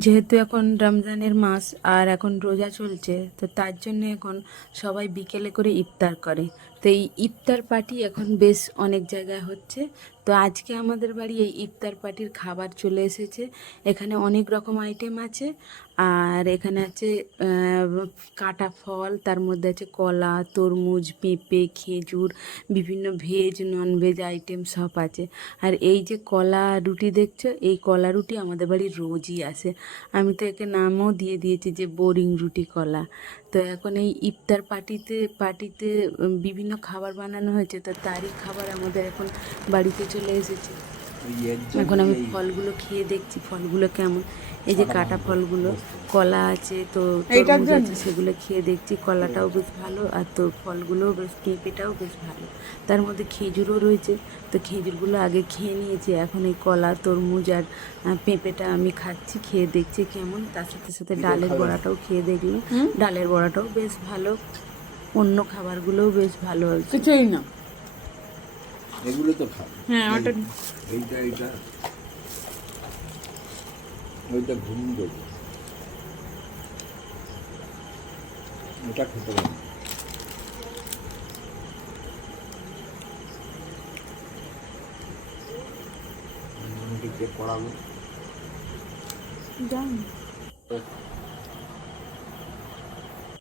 যেহেতু এখন রমজানের মাস আর এখন রোজা চলছে, তো তার জন্য এখন সবাই বিকেলে করে ইফতার করে। তো এই ইফতার পার্টি এখন বেশ অনেক জায়গায় হচ্ছে। তো আজকে আমাদের বাড়ি এই ইফতার পার্টির খাবার চলে এসেছে। এখানে অনেক রকম আইটেম আছে। আর এখানে আছে কাটা ফল, তার মধ্যে আছে কলা, তরমুজ, পেঁপে, খেজুর, বিভিন্ন ভেজ নন ভেজ আইটেম সব আছে। আর এই যে কলা রুটি দেখছো, এই কলা রুটি আমাদের বাড়ির রোজই আসে। আমি তো একে নামও দিয়ে দিয়েছি যে বোরিং রুটি কলা। তো এখন এই ইফতার পার্টিতে পার্টিতে বিভিন্ন খাবার বানানো হয়েছে, তো তারই খাবার আমাদের এখন বাড়িতে চলে এসেছে। এখন আমি ফলগুলো খেয়ে দেখছি ফলগুলো কেমন। এই যে কাটা ফলগুলো, কলা আছে, তো তরমুজ আছে, সেগুলো খেয়ে দেখছি। কলাটাও বেশ ভালো, আর তো ফলগুলোও বেশ, পেঁপেটাও বেশ ভালো। তার মধ্যে খেজুরও রয়েছে, তো খেজুরগুলো আগে খেয়ে নিয়েছি। এখন এই কলা, তরমুজ আর পেঁপেটা আমি খাচ্ছি, খেয়ে দেখছি কেমন। তার সাথে সাথে ডালের বড়াটাও খেয়ে দেখলাম। ডালের বড়াটাও বেশ ভালো, অন্য খাবারগুলোও বেশ ভালো হয়েছে। কিছুই না, এগুলো তো খাও। হ্যাঁ ওটা এইটা এইটা ওইটা ঘুম দেবো, ওটা খেতে পারবো। আমাকে কে পড়াবো? জানি।